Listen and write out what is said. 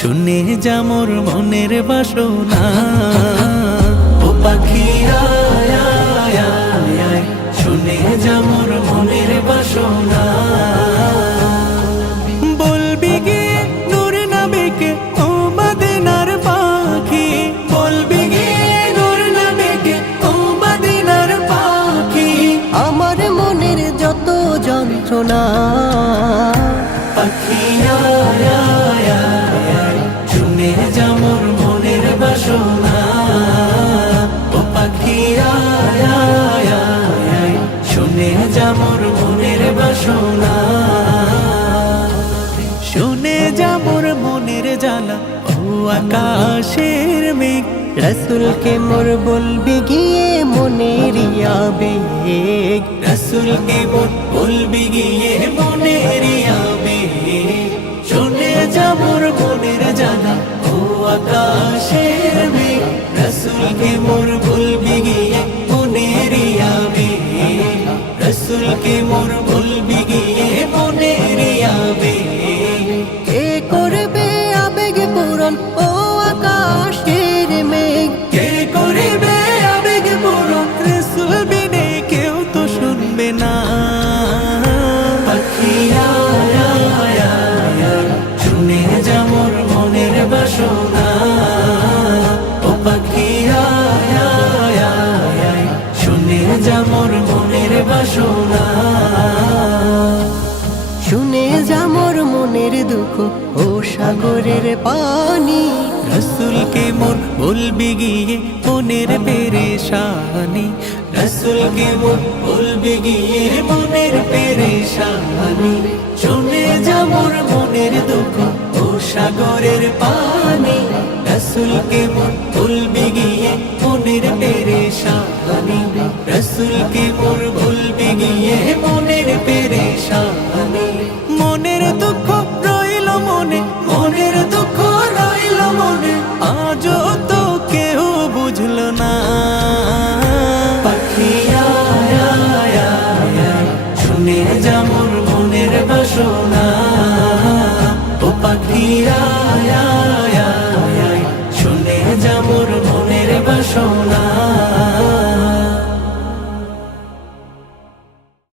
শুনে যা মোর মনের বাসনা। ও পাখি আয় আয় আয় আয়, শুনে যা মোর মনের বাসনা। বলবি গিয়ে নূর নবীকে ও মদিনার পাখি, বলবি গিয়ে নূর নবীকে ও মদিনার পাখি। আমার মনের যত যন্ত্রণা পাখি আয় আয় আয় আয়, শুনে যা মোর মনের বাসনা। ও পাখি আয় আয় আয় আয়, শুনে যা মোর মনের বাসনা। শুনে যা মোর মনের জ্বালা ও আকাশের মেঘ, রসুলকে মোর বলবি গিয়ে মনের আবেগ। রসুলকে মোর বলবি গিয়ে মনের আবেগ। শুনে যা মোর মনের জ্বালা ও আকাশের মেঘ, রসুলকে মোর বলবি গিয়ে মনের আবেগ। রসুলকে মোর বলবি গিয়ে মনের আবেগ। কে করবে আবেগ পূরণ ও আকাশের মেঘ? কে করিবে আবেগ পূরণ, রসুল বিনে কেউ তো শুনবে না। পাখি আয় আয় আয় আয়, শুনে যা মোর মনের বাসনা। ও পাখি আয় আয় আয় আয়, শুনে যা মোর মনের বাসনা। শুনে যা মোর মনের দুঃখ ও সাগরের পানি। রসুলকে মোর বলবি গিয়ে মনের পেরেশানি। রসুলকে মোর বলবি গিয়ে মনের পেরেশানি। শুনে যা মোর মনের দুঃখ ও সাগরের পানি। রসুলকে মোর বলবি গিয়ে মনের পেরেশানি। রসুলকে মোর বলবি গিয়ে মনের পেরেশানি। মনের দুঃখ রইল মনে, মনের দুঃখ রইল মনে, আজও তো কেউ বুঝলো না। পাখি আয় আয় আয় আয়, শুনে যা মোর মনের বাসনা। ও পাখি আয়